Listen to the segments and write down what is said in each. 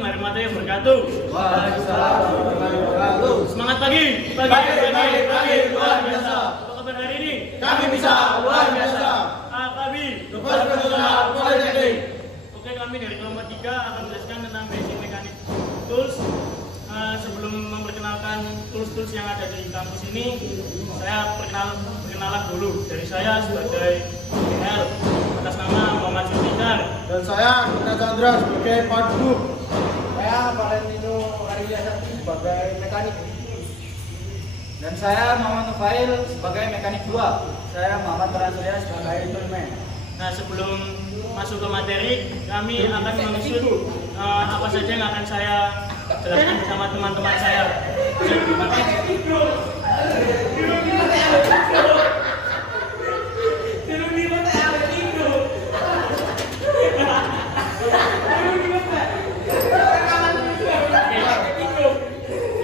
warahmatullahi wabarakatuh. Waalaikumsalam warahmatullahi wabarakatuh. Semangat pagi. Pagi luar biasa. Apa kabar hari ini? Kami bisa luar biasa. Kami Profesional Politeknik. Oke, kami dari kelompok 3 akan menjelaskan tentang basic mekanik tools. Sebelum memperkenalkan tools-tools yang ada di kampus ini, saya perkenalan dulu. Dari saya sebagai PL atas nama Muhammad Zulfikar. Dan saya Kita Chandra sebagai Padgub. Saya Valentino Arilyasakti sebagai mekanik. Dan saya Muhammad Nufail sebagai mekanik 2. Saya Muhammad Prasurya sebagai toolman. Nah, sebelum masuk ke materi, kami akan menyusun apa saja yang akan saya jelaskan bersama teman-teman saya.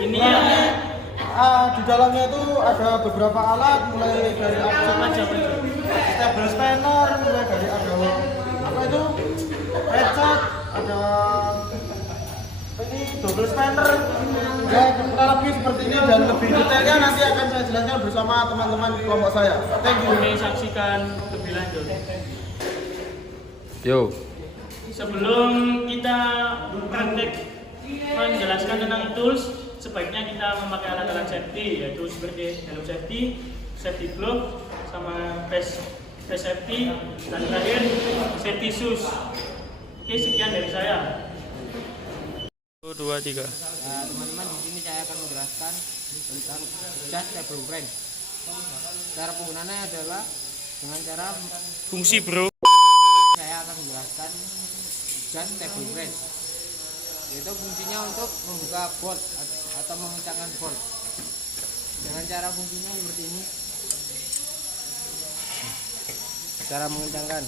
Ini yang Di dalamnya itu ada beberapa alat, mulai dari stable spanner, mulai dari ada apa itu headset, ada ini double spanner, ya kurang lebih seperti ini, dan lebih detailnya nanti akan saya jelaskan bersama teman-teman di kelompok saya. Thank you. kami saksikan lebih lanjut. Yo. Sebelum kita praktek menjelaskan tentang tools, sebaiknya kita memakai alat-alat safety, yaitu seperti helm safety, safety glove, sama face safety, dan terakhir safety shoes. Oke, sekian dari saya. 1, 2, 3. Nah, teman-teman, di sini saya akan menjelaskan tentang jas table range. Cara penggunaannya adalah dengan cara Fungsi, bro. saya akan menjelaskan jas table range, yaitu fungsinya untuk membuka bolt atau mengencangkan bolt. Dengan cara fungsinya seperti ini. Cara mengencangkan,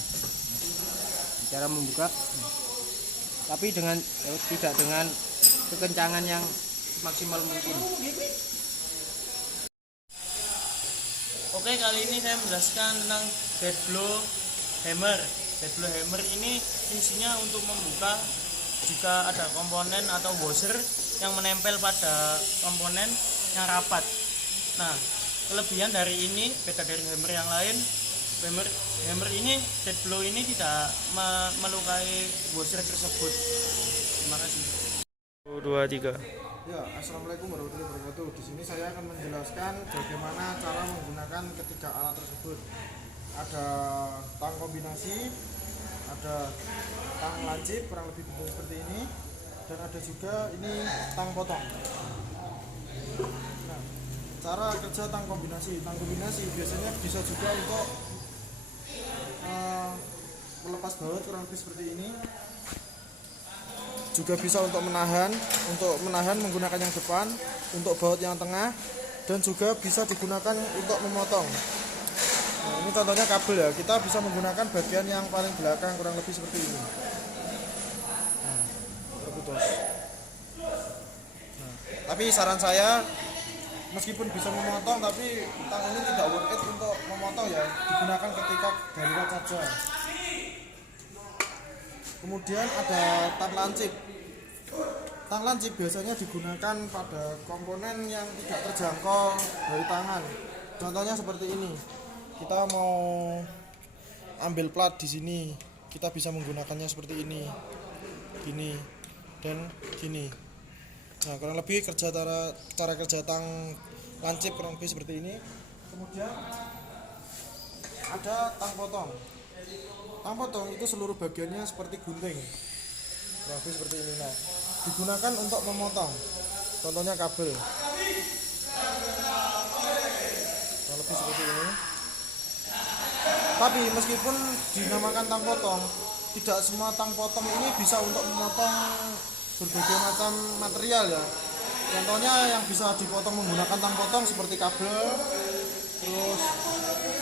cara membuka, tapi tidak dengan kekencangan yang maksimal mungkin. Oke, kali ini saya menjelaskan tentang dead blow hammer. Dead blow hammer ini fungsinya untuk membuka jika ada komponen atau washer yang menempel pada komponen yang rapat. Nah, kelebihan dari ini beda dari hammer yang lain. Hammer ini, dead blow ini tidak melukai washer tersebut. Terima kasih. 1, 2, 3. Ya, assalamualaikum warahmatullahi wabarakatuh. Di sini saya akan menjelaskan bagaimana cara menggunakan ketiga alat tersebut. Ada tang kombinasi, ada tang lancip kurang lebih bentuk seperti ini, dan ada juga ini tang potong. Nah, cara kerja tang kombinasi biasanya bisa juga untuk melepas baut kurang lebih seperti ini. Juga bisa untuk menahan menggunakan yang depan, untuk baut yang tengah, dan juga bisa digunakan untuk memotong. Nah, ini contohnya kabel ya, kita bisa menggunakan bagian yang paling belakang kurang lebih seperti ini. Nah, terputus. Nah, tapi saran saya, meskipun bisa memotong, tapi tang ini tidak worth it untuk memotong ya, digunakan ketika darurat saja. Kemudian ada tang lancip. Tang lancip biasanya digunakan pada komponen yang tidak terjangkau dari tangan. Contohnya seperti ini. Kita mau ambil plat di sini, kita bisa menggunakannya seperti ini, gini, dan gini. Nah, kurang lebih cara kerja tang lancip kurang lebih seperti ini. Kemudian ada tang potong. Tang potong itu seluruh bagiannya seperti gunting, kurang lebih seperti ini. Nah, digunakan untuk memotong. Contohnya kabel, kurang lebih seperti ini. Tapi meskipun dinamakan tang potong, tidak semua tang potong ini bisa untuk memotong berbagai macam material ya. Contohnya yang bisa dipotong menggunakan tang potong seperti kabel, terus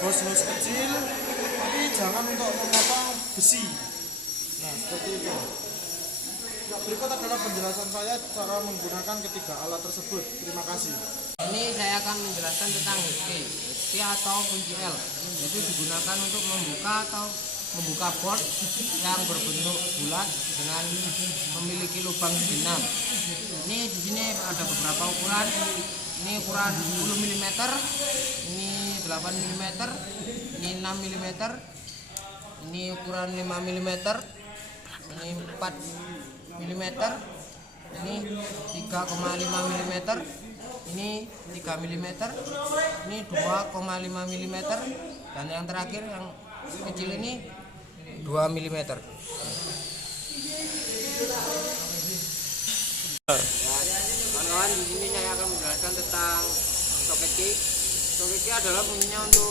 hose kecil, tapi jangan untuk memotong besi. Nah, seperti itu. Nah, berikut adalah penjelasan saya cara menggunakan ketiga alat tersebut. Terima kasih. Ini saya akan menjelaskan tentang hotkey atau kunci L. Itu digunakan untuk membuka atau membuka bolt yang berbentuk bulat dengan memiliki lubang segi 6. Ini di sini ada beberapa ukuran. Ini ukuran 10 mm, ini 8 mm, ini 6 mm, ini ukuran 5 mm, ini 4 mm, ini 3,5 mm, ini 3 mm, ini 2,5 mm, dan yang terakhir yang kecil ini 2 mm. Kawan-kawan, di sini saya akan menjelaskan tentang soket key. Soket key adalah fungsinya untuk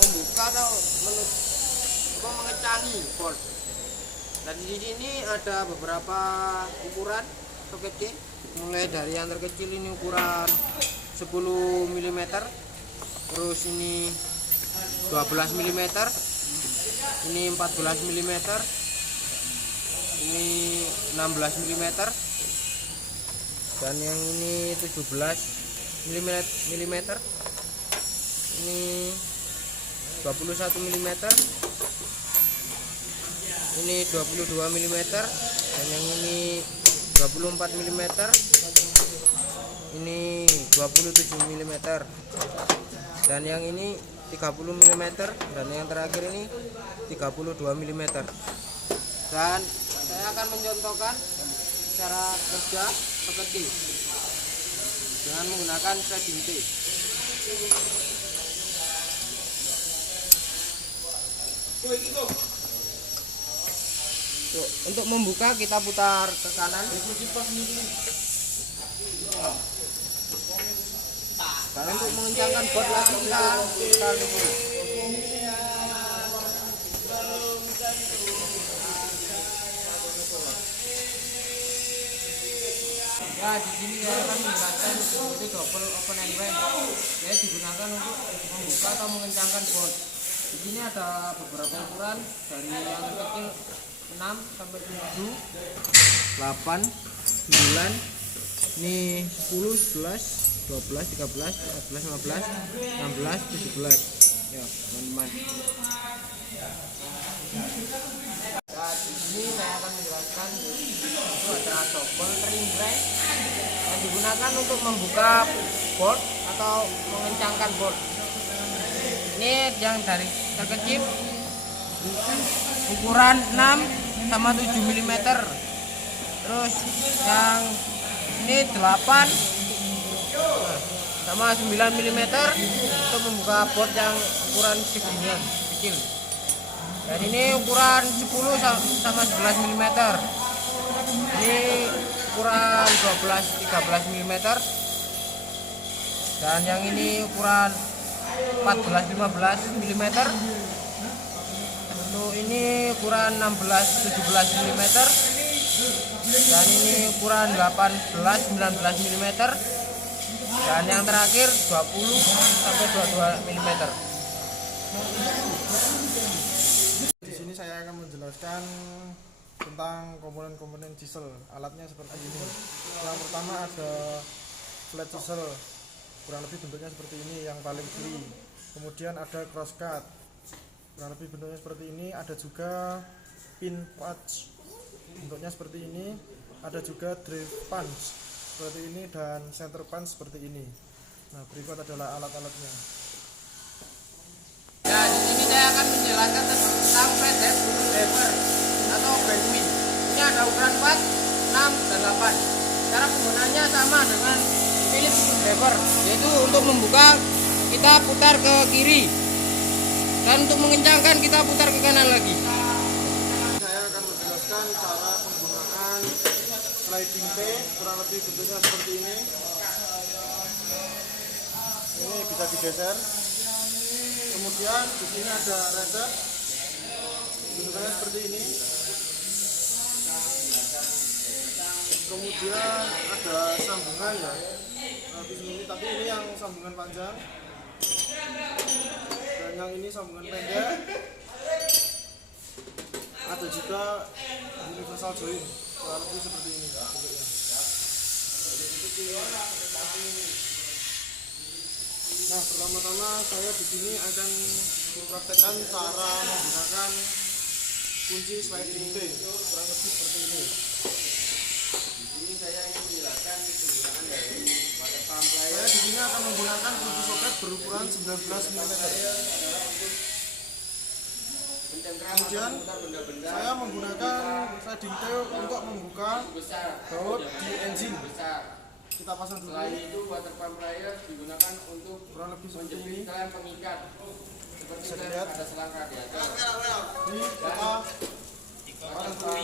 membuka atau mengecangi bolt. Dan di sini ada beberapa ukuran soket key, mulai dari yang terkecil ini ukuran 10 mm, terus ini 12 mm, ini 14 mm, ini 16 mm, dan yang ini 17 mm, ini 21 mm, ini 22 mm, dan yang ini 24 mm, ini 27 mm, dan yang ini 30 mm, dan yang terakhir ini 32 mm. Dan saya akan mencontohkan cara kerja soket key dengan menggunakan threading T. Untuk membuka kita putar ke kanan. Dan untuk mengencangkan bolt lagi kita putar ke kiri. Ya, di sini saya akan menjelaskan itu double open and rem. Ya, digunakan untuk membuka atau mengencangkan bolt. Di sini ada beberapa ukuran dari yang kecil 6 sampai 7, 8, 9, ini 10, 11, 12, 13, 14, 15, 16, 17. Ya, teman-teman. Nah, di sini saya akan menjelaskan itu ada double ring rem yang digunakan untuk membuka bolt atau mengencangkan bolt. Ini yang dari terkecil ukuran 6 sama 7 mm, terus yang ini 8 sama 9 mm untuk membuka bolt yang ukuran seginian kecil. Dan ini ukuran 10 sama 11 mm, ini ukuran 12 13 mm, dan yang ini ukuran 14 15 mm, untuk ini ukuran 16 17 mm, dan ini ukuran 18 19 mm, dan yang terakhir 20 sampai 22 mm. Di sini saya akan menjelaskan tentang komponen-komponen chisel. Alatnya seperti ini. Yang pertama ada flat chisel, kurang lebih bentuknya seperti ini yang paling kiri. Kemudian ada cross cut, kurang lebih bentuknya seperti ini. Ada juga pin punch, bentuknya seperti ini. Ada juga drive punch seperti ini dan center punch seperti ini. Nah, berikut adalah alat-alatnya. Ya, di sini saya akan menjelaskan tentang flathead screwdriver atau bandwin. Ini ada ukuran 4, 6, dan 8. Cara penggunaannya sama dengan Phillips screwdriver, yaitu untuk membuka kita putar ke kiri, dan untuk mengencangkan kita putar ke kanan lagi. Saya akan menjelaskan cara penggunaan sliding T, kurang lebih bentuknya seperti ini. Ini bisa digeser. Kemudian di sini ada reset, bentuknya seperti ini. Kemudian ada sambungan ya, di sini, tapi ini yang sambungan panjang, dan yang ini sambungan pendek. Ada juga universal join, kurang lebih seperti ini bentuknya. Nah, pertama-tama saya di sini akan mempraktekkan cara menggunakan kunci sliding T kurang lebih seperti ini. Ini saya ingin menjelaskan penggunaan dari water pump plier. Saya di sini akan menggunakan kunci soket berukuran 19 mm. Kemudian saya menggunakan sliding T untuk membuka baut di engine. Kita pasang dulu. Selain itu water pump plier digunakan untuk Kurang lebih seperti ini. menjepit kalian pengikat. Seperti Bisa yang dilihat. ada selangkah di atas. Ini kita pasang dulu.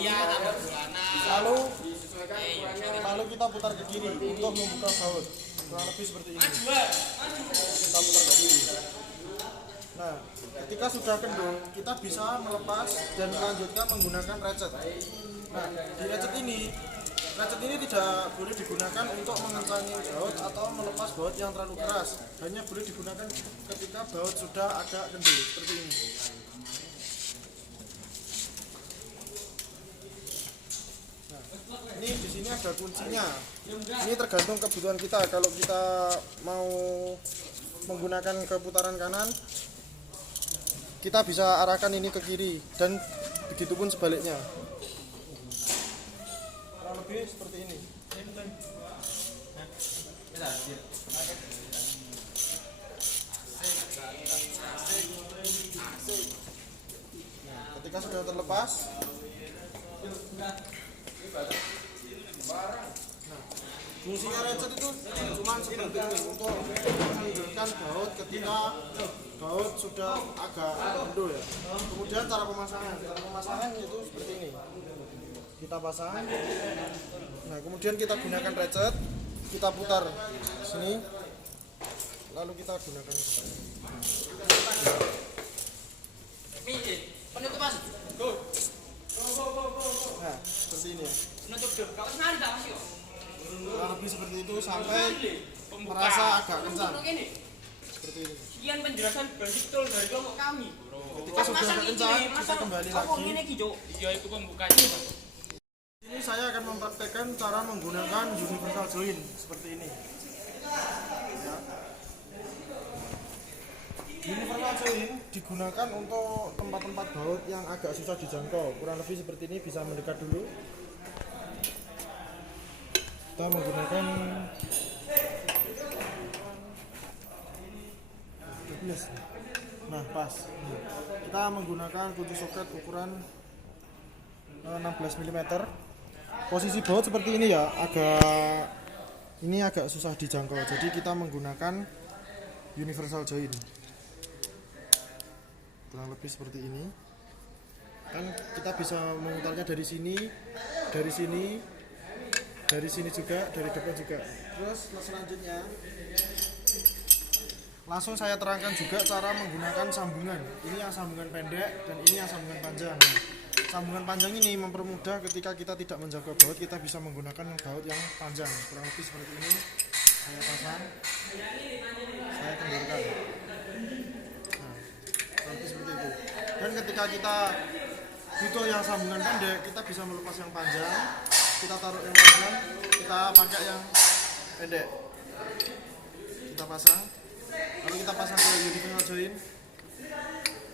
Lalu disesuaikan ukurannya. Lalu kita putar ke kiri untuk membuka baut. Kurang lebih seperti ini. Kita putar ke kiri. Nah, ketika sudah kendor, kita bisa melepas dan melanjutkan menggunakan ratchet. Nah, di ratchet ini tidak boleh digunakan untuk mengencangi baut atau melepas baut yang terlalu keras. Hanya boleh digunakan ketika baut sudah agak kendor seperti ini. Ini di sini ada kuncinya. Ini tergantung kebutuhan kita. Kalau kita mau menggunakan keputaran kanan, kita bisa arahkan ini ke kiri dan begitupun sebaliknya. Kurang lebih seperti ini. Nah, ketika sudah terlepas, fungsinya ratchet itu cuma seperti ini untuk menundurkan baut ketika baut sudah agak kendor ya. Kemudian cara pemasangan itu seperti ini. Kita pasang. Nah, kemudian kita gunakan ratchet, kita putar sini, lalu kita gunakan. Nah, seperti ini ya. Kurang lebih seperti itu sampai merasa agak kencang. Seperti ini. Sekian penjelasan basic tool dari kelompok kami. Ketika sudah agak kencang, kita kembali lagi. Iya, itu pembukanya, Pak. Ini saya akan mempraktekkan cara menggunakan universal join seperti ini. Ya. Universal join digunakan untuk tempat-tempat baut yang agak susah dijangkau. Kurang lebih seperti ini, bisa mendekat dulu. Kita menggunakan pas. Kita menggunakan kunci soket ukuran 16 mm. Posisi baut seperti ini ya, agak susah dijangkau. Jadi kita menggunakan universal join. Kurang lebih seperti ini. Kan kita bisa memutarnya dari sini juga, dari depan juga. Terus selanjutnya langsung saya terangkan juga cara menggunakan sambungan. Ini yang sambungan pendek dan ini yang sambungan panjang. Nah, sambungan panjang ini mempermudah ketika kita tidak menjaga baut, kita bisa menggunakan baut yang panjang. Kurang lebih seperti ini. Saya pasang, saya kendorkan. Nah, kurang lebih seperti itu. Dan ketika kita butuh yang sambungan pendek, kita bisa melepas yang panjang. Kita taruh yang panjang, kita pakai yang pendek. Kita pasang, lalu kita pasang ke universal join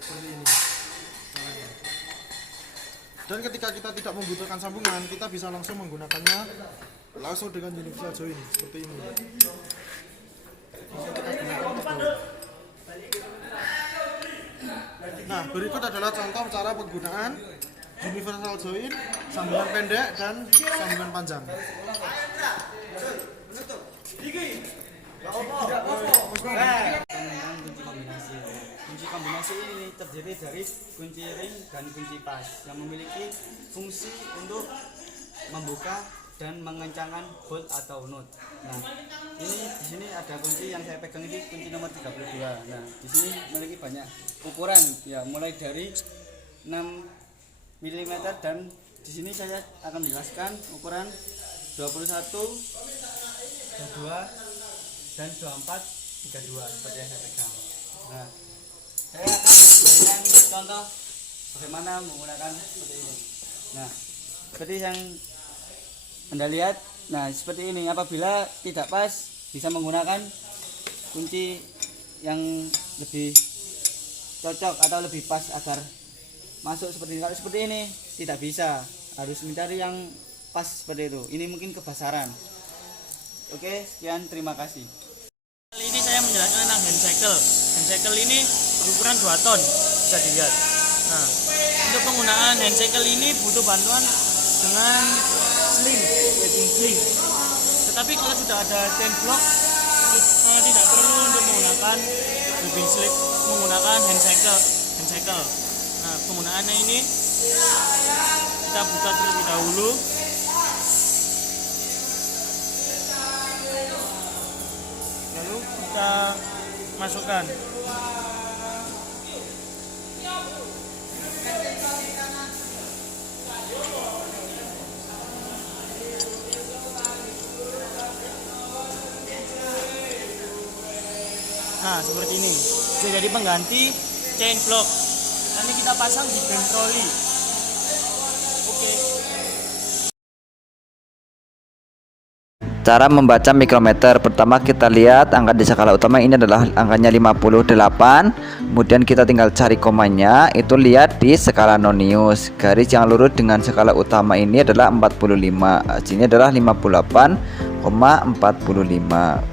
seperti ini caranya. Dan ketika kita tidak membutuhkan sambungan, kita bisa langsung menggunakannya langsung dengan universal join seperti ini. Langsung kita gunakan ke baut. Nah, berikut adalah contoh cara penggunaan universal join, sambungan pendek dan sambungan panjang. Kunci kombinasi ini terdiri dari kunci ring dan kunci pas yang memiliki fungsi untuk membuka dan mengencangkan bolt atau nut. Nah, ini di sini ada kunci yang saya pegang, ini kunci nomor 32. Nah, di sini memiliki banyak ukuran ya, mulai dari 6 mm dan di sini saya akan menjelaskan ukuran 21, 22 dan 24, 32 seperti yang saya pegang. Nah, saya akan memberikan contoh bagaimana menggunakan seperti ini. Nah, seperti yang Anda lihat, nah seperti ini. Apabila tidak pas, bisa menggunakan kunci yang lebih cocok atau lebih pas agar masuk seperti ini. Kalau seperti ini tidak bisa, harus mencari yang pas seperti itu. Ini mungkin kebasaran. Oke, sekian, terima kasih. Kali ini saya menjelaskan tentang hand cycle. Hand cycle ini berukuran 2 ton, bisa dilihat. Nah, untuk penggunaan hand cycle ini butuh bantuan dengan sling, wedding sling. Tetapi kalau sudah ada chain block, tidak perlu untuk menggunakan wedding sling, menggunakan hand cycle. Nah, penggunaannya ini kita buka terlebih dahulu. Lalu kita masukkan. Nah, seperti ini. Bisa jadi pengganti chain block. Nanti kita pasang di band troli. Oke. Cara membaca mikrometer, pertama kita lihat angka di skala utama ini adalah angkanya 58. Kemudian kita tinggal cari komanya, itu lihat di skala nonius. Garis yang lurus dengan skala utama ini adalah 45. Hasilnya adalah 58,45.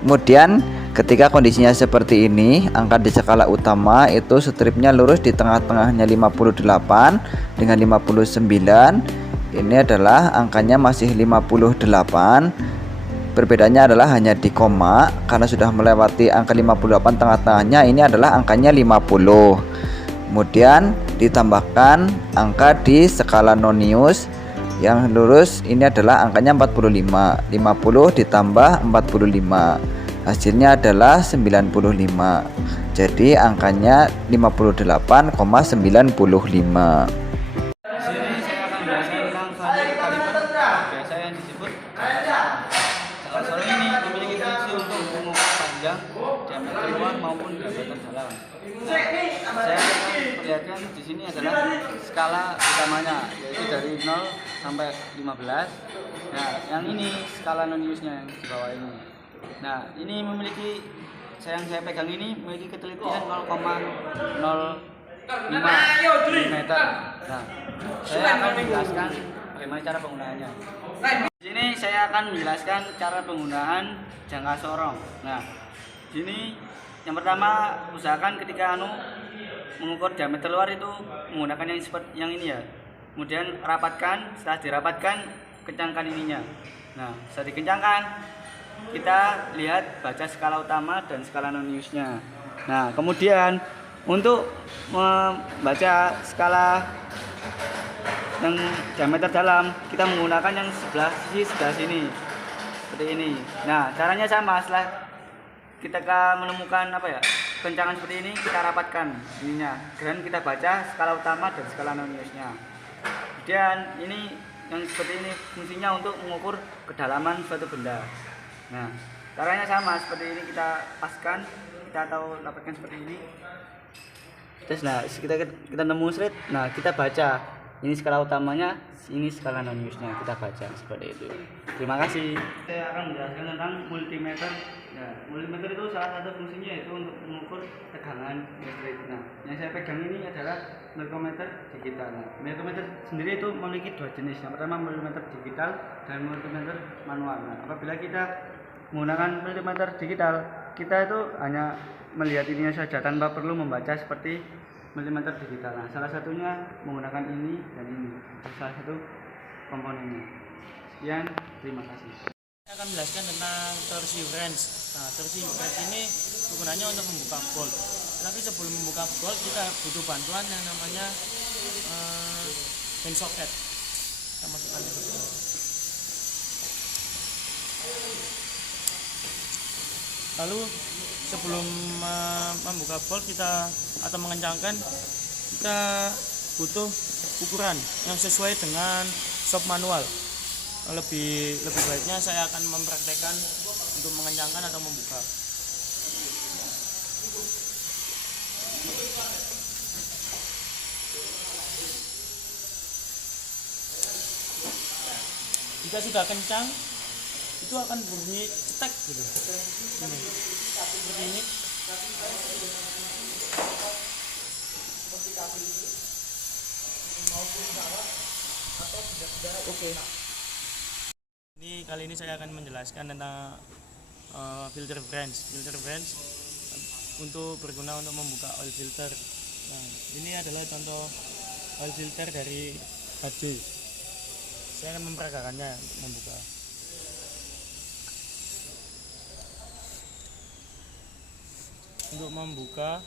Kemudian ketika kondisinya seperti ini, angka di skala utama itu stripnya lurus di tengah-tengahnya 58 dengan 59. Ini adalah angkanya masih 58. Perbedaannya adalah hanya di koma, karena sudah melewati angka 58 tengah-tengahnya, ini adalah angkanya 50. Kemudian ditambahkan angka di skala nonius yang lurus, ini adalah angkanya 45. 50 ditambah 45, hasilnya adalah 95. Jadi angkanya 58,95. Sini saya akan menjelaskan tentang kaliber biasa yang disebut skala ini memiliki fungsi untuk mengukur panjang, diameter luar maupun diameter dalam. Saya akan perlihatkan di sini adalah skala utamanya, yaitu dari 0 sampai 15. Nah, yang ini skala noniusnya yang di bawah ini. Nah, ini memiliki, yang saya pegang ini memiliki ketelitian 0,05 mm. Nah, saya akan menjelaskan bagaimana cara penggunaannya. Di sini saya akan menjelaskan cara penggunaan jangka sorong. Nah, di sini yang pertama, usahakan ketika mengukur diameter luar itu menggunakan yang seperti yang ini ya. Kemudian rapatkan, setelah dirapatkan kencangkan ininya. Nah, setelah dikencangkan, kita lihat baca skala utama dan skala noniusnya. Nah, kemudian untuk membaca skala yang diameter dalam, kita menggunakan yang sebelah sini seperti ini. Nah, caranya sama. Setelah kita menemukan kencangan seperti ini, kita rapatkan ininya, dan kita baca skala utama dan skala noniusnya. Kemudian ini yang seperti ini fungsinya untuk mengukur kedalaman suatu benda. Nah, caranya sama seperti ini, kita paskan, kita rapatkan seperti ini. Terus nah, kita nemu seret, nah kita baca ini skala utamanya, ini skala noniusnya, kita baca seperti itu. Terima kasih. Saya akan menjelaskan tentang multimeter. Nah, multimeter itu salah satu fungsinya yaitu untuk mengukur tegangan listrik. Nah, yang saya pegang ini adalah multimeter digital. Nah, multimeter sendiri itu memiliki 2 jenis. Yang pertama multimeter digital dan multimeter manual. Nah, apabila kita menggunakan multimeter digital, kita itu hanya melihat ininya saja tanpa perlu membaca seperti multimeter digital. Nah, salah satunya menggunakan ini dan ini, salah satu komponennya. Sekian, terima kasih. Saya akan menjelaskan tentang torsi wrench. Nah, torsi wrench ini gunanya untuk membuka bolt. Tapi sebelum membuka bolt, kita butuh bantuan yang namanya hand socket. Kita masukkan ke sini. Lalu sebelum membuka bolt atau mengencangkan, kita butuh ukuran yang sesuai dengan shop manual. Lebih baiknya saya akan mempraktekkan untuk mengencangkan atau membuka. Jika sudah kencang, itu akan berbunyi cetek gitu. Ini seperti ini. maupun pesawat atau benda-benda Oke. Kali ini saya akan menjelaskan tentang filter branch. Filter branch untuk berguna untuk membuka oil filter. Nah, ini adalah contoh oil filter dari HD. Saya akan memperagakannya untuk membuka. Untuk membuka,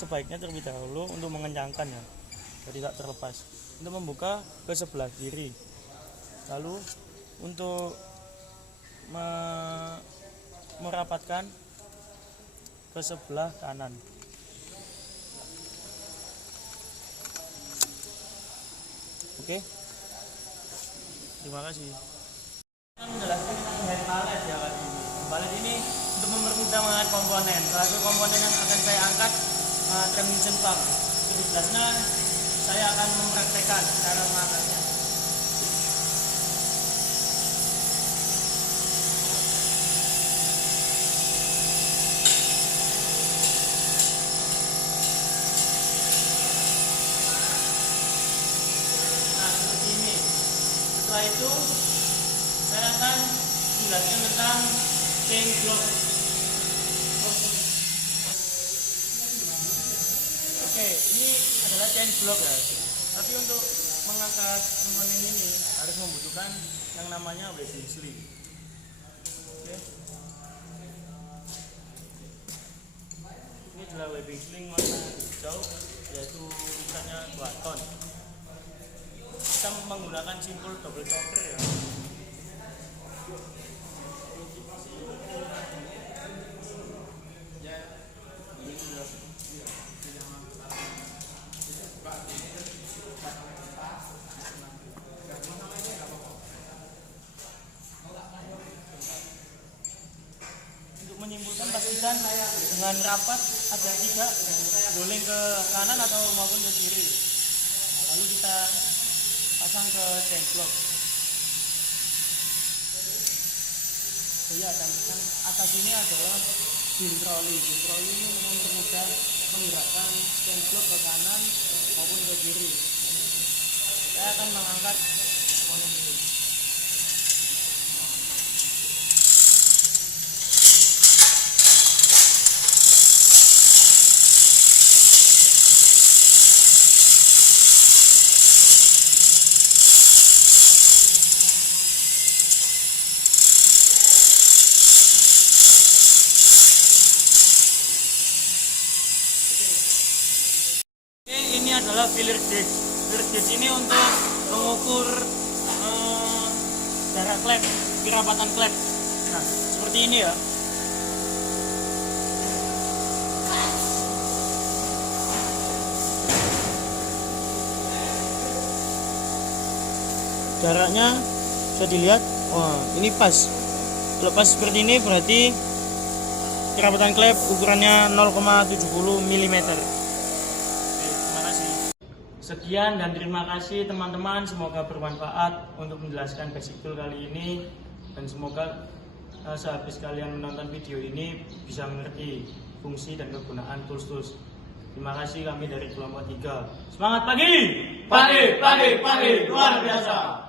sebaiknya terlebih dahulu untuk mengencangkan ya, jadi tak terlepas. Untuk membuka ke sebelah kiri, lalu untuk merapatkan ke sebelah kanan. Oke, terima kasih. Saya menjelaskan tentang head pallet ya kali ini. Pallet ini untuk mempermudah mengangkat komponen. Salah satu komponen yang akan saya angkat transmission pump. Lebih jelasnya saya akan mempraktekkan cara mengangkatnya. Nah, seperti ini. Setelah itu saya akan menjelaskan tentang chain block. Oke, ini adalah chain block ya. Tapi untuk mengangkat komponen ini harus membutuhkan yang namanya webbing sling. Oke. Ini adalah webbing sling warna hijau, yaitu ukurannya 2 ton. Kita menggunakan simpul double choker ya. Menyimpulkan pastikan dengan rapat agar tidak boleh ke kanan atau maupun ke kiri. Nah, lalu kita pasang ke chain block. Oh ya, dan atas ini adalah bin troli. Bin troli ini mempermudah menggerakkan chain block ke kanan maupun ke kiri. Saya akan mengangkat komponen ini. Ini adalah filler gauge. Filler gauge ini untuk mengukur jarak klep, kerapatan klep. Nah, seperti ini ya. Jaraknya bisa dilihat. Wah, ini pas. Kalau pas seperti ini berarti kerapatan klep ukurannya 0,70 mm. Sekian dan terima kasih teman-teman, semoga bermanfaat untuk menjelaskan basic tool kali ini, dan semoga sehabis kalian menonton video ini bisa mengerti fungsi dan kegunaan tools-tools. Terima kasih, kami dari kelompok 3. Semangat pagi! Pagi, luar biasa!